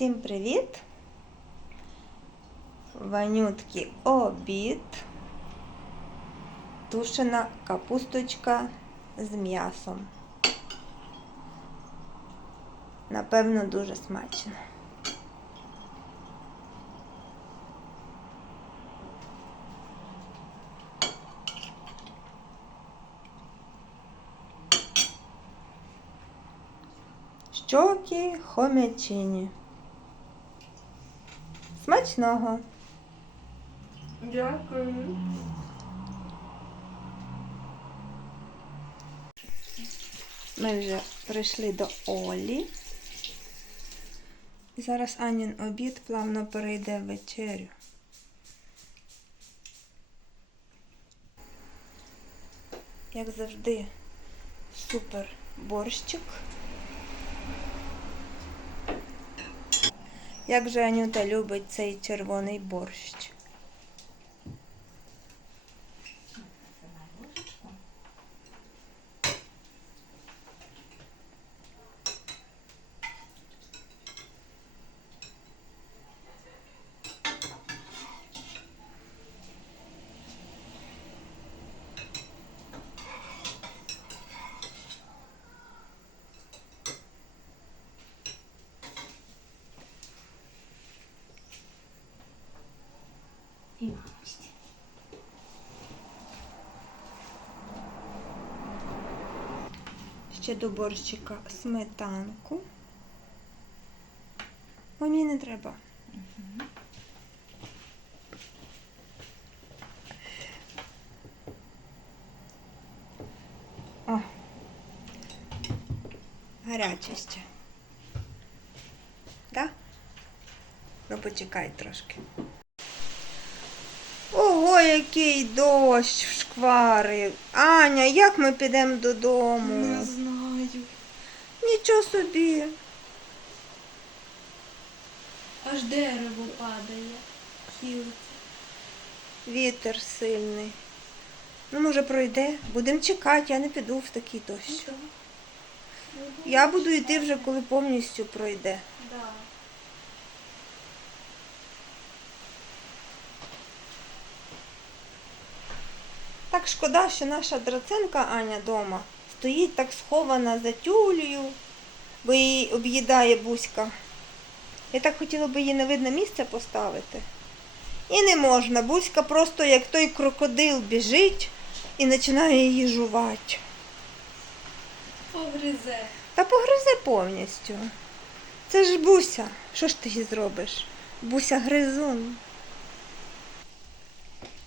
Всім привіт! Ванютки обід. Тушена капусточка з м'ясом. Напевно, дуже смачно. Щоки хомячині. Смачного! Дякую. Ми вже прийшли до Олі. І зараз Анін обід плавно перейде в вечерю. Як завжди, супер борщик. Як же Анюта любить цей червоний борщ. Ще до борщика сметанку. Мені не треба. О. Гаряче ще. Да? Ну, почекай трошки. Ого, який дощ шкварив. Аня, як ми підемо додому? Не знаю. Нічого собі. Аж дерево падає. Хілиться. Вітер сильний. Ну, може, пройде. Будемо чекати, я не піду в такий дощ. Я буду йти вже, коли повністю пройде. Да. Так шкода, що наша драценка Аня дома стоїть так схована за тюлею, бо її об'їдає бузька. Я так хотіла би її на видне місце поставити. І не можна. Бузька просто як той крокодил біжить і починає її жувати. Погризе. Та погризи повністю. Це ж Буся. Що ж ти їй зробиш? Буся гризун.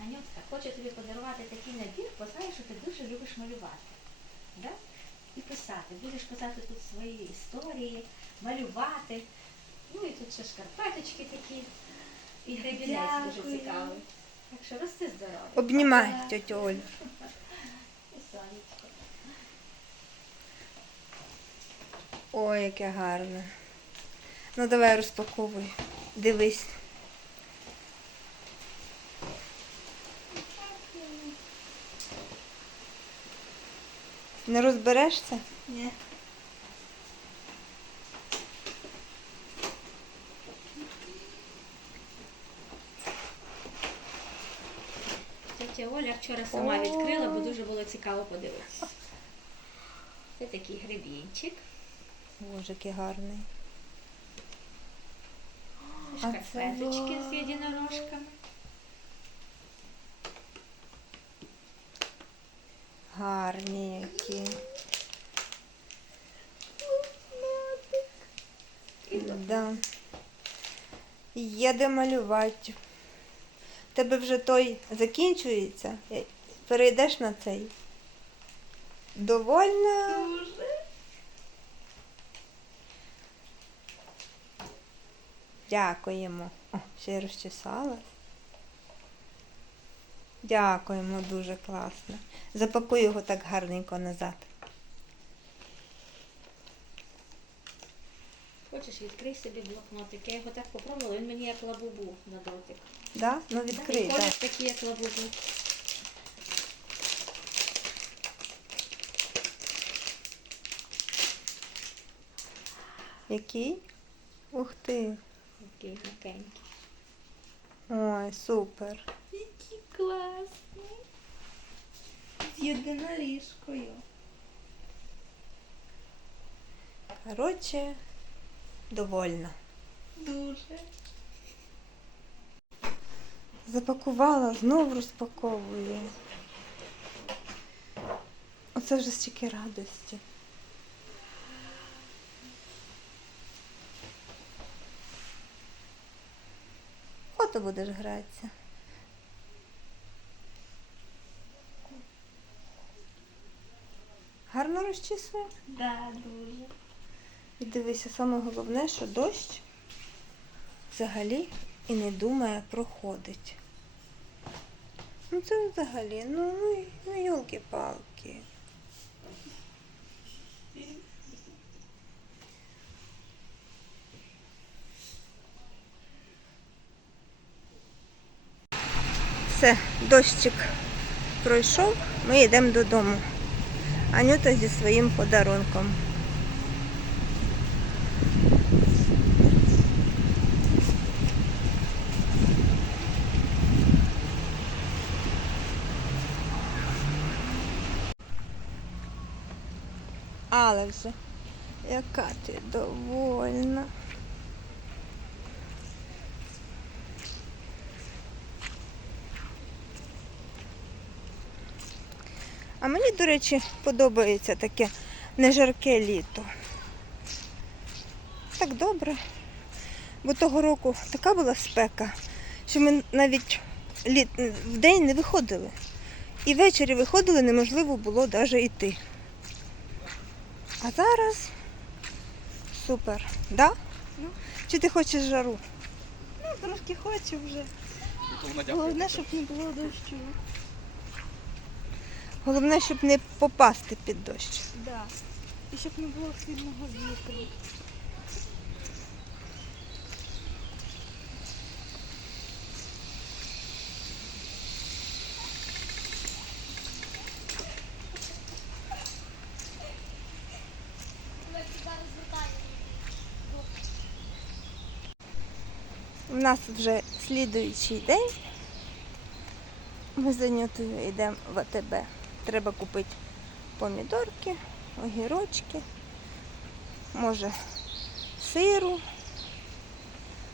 Анютка, хочу тобі подарувати такий набір, бо знаю, що ти любиш малювати. Да? І писати. Будеш писати тут свої історії, малювати. Ну і тут ще шкарпеточки такі. І гребінець дуже цікавий. Так що рости здорові. Обнімай. І сонечко. Ой, яке гарне. Ну давай розпаковуй. Дивись. Не розберешся? Ні. Тетя Оля вчора сама відкрила, бо дуже було цікаво подивитися. Це такий гребінчик. Боже, який гарний. А це з єдинорожками. Гарні які. Да. Є де малювати. Тебе вже той закінчується. Е, Перейдеш на цей. Довольна? Дуже. Дякуємо. О, ще й розчесалась. Дякуємо, дуже класно. Запакуй його так гарненько назад. Хочеш, відкрий собі блокнотик. Я його так попробувала, він мені як лабубу на дотик. Да? Ну відкрий. І Да. колір такий, як лабубу. Який? Ух ти. Такий м'якенький. Ой, супер. Класний. З єдиноріжкою. Коротше, довольна. Дуже. Запакувала, знов розпаковую. Оце вже стільки радості. Ото будеш гратися. Гарно розчісує? Да, дуже. І дивися, саме головне, що дощ взагалі і не думає проходить. Ну це взагалі, ну, ну, ну йолки-палки. Все, дощик пройшов, ми йдемо додому. Анюта зі своїм подарунком. Але вже яка ти довольна. А мені, до речі, подобається таке нежарке літо. Так добре. Бо того року така була спека, що ми навіть літ... в день не виходили. І ввечері виходили, неможливо було навіть йти. А зараз супер, да? Ну. Чи ти хочеш жару? Ну, трошки хочу вже. Головне, щоб не було дощу. Головне, щоб не попасти під дощ. Да. І щоб не було сильного вітру. У нас вже слідуючий день. Ми з Анютою йдемо в АТБ. Треба купити помідорки, огірочки, може сиру.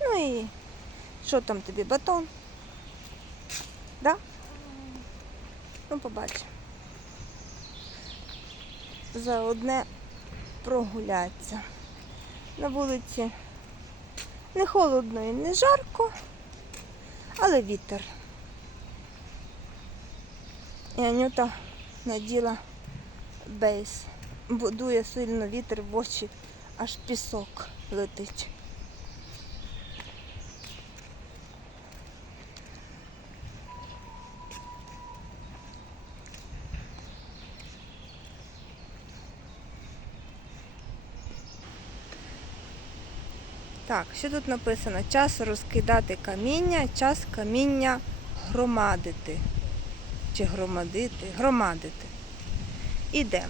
Ну і що там тобі, батон? Да? Ну, побачимо. За одне прогулятися. На вулиці не холодно і не жарко, але вітер. І Анюта наділа бейс. Будує сильно вітер в очі, аж пісок летить. Так, що тут написано? Час розкидати каміння, час каміння громадити. Чи громадити? Громадити. Ідемо.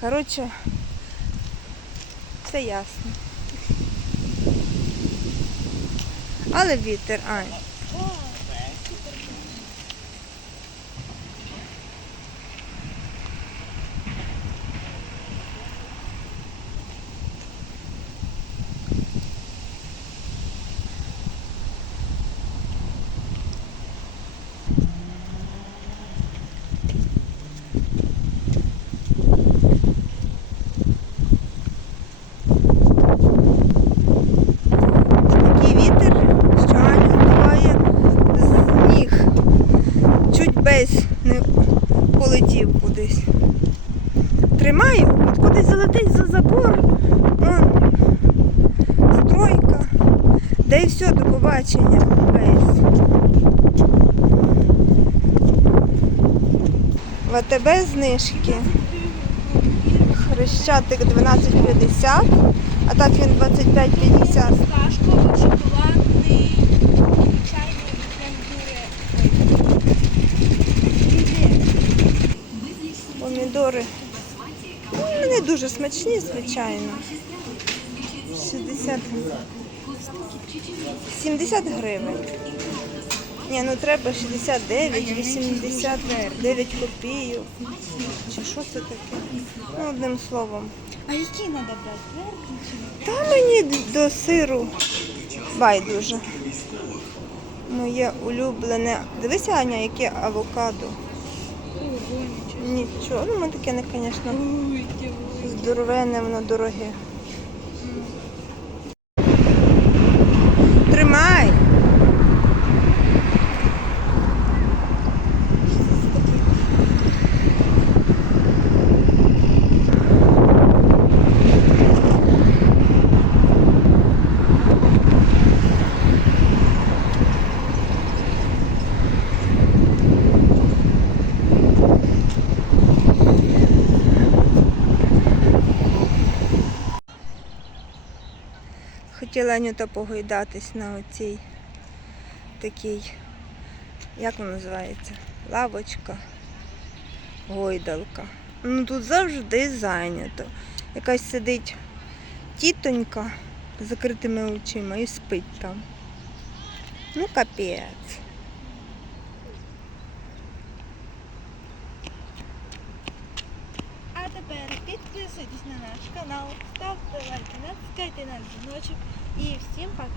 Коротше, все ясно. Але вітер, Ань. Такий вітер, що Аню збиває з ніг. Чуть без не полетів кудись. Тримаю, от кудись залетить за забор. Вон, стройка. Да і все, до побачення. Бейс. В АТБ знижки. Хрещатик 12,50, а так він 25,50. Кашково, шоколадний, звичайний Помідори. Ну, не дуже смачні, звичайно. 60 70 гривень. Ні, ну треба 69, 89 копійок. Чи що це таке? Ну, одним словом. А які треба брати? Та мені до сиру байдуже. Моє улюблене. Дивися, Аня, яке авокадо. Нічого. Нічого, ну ми таке не, звісно, Яке воно дороге. Хотіла Анюта погойдатись на оцій такій, як воно називається? Лавочка, гойдалка. Ну тут завжди зайнято. Якась сидить тітонька з закритими очима і спить там. Ну, капець. А тепер підписуйтесь на наш канал, ставте лайки, натискайте на дзвіночок і всім пока-пока.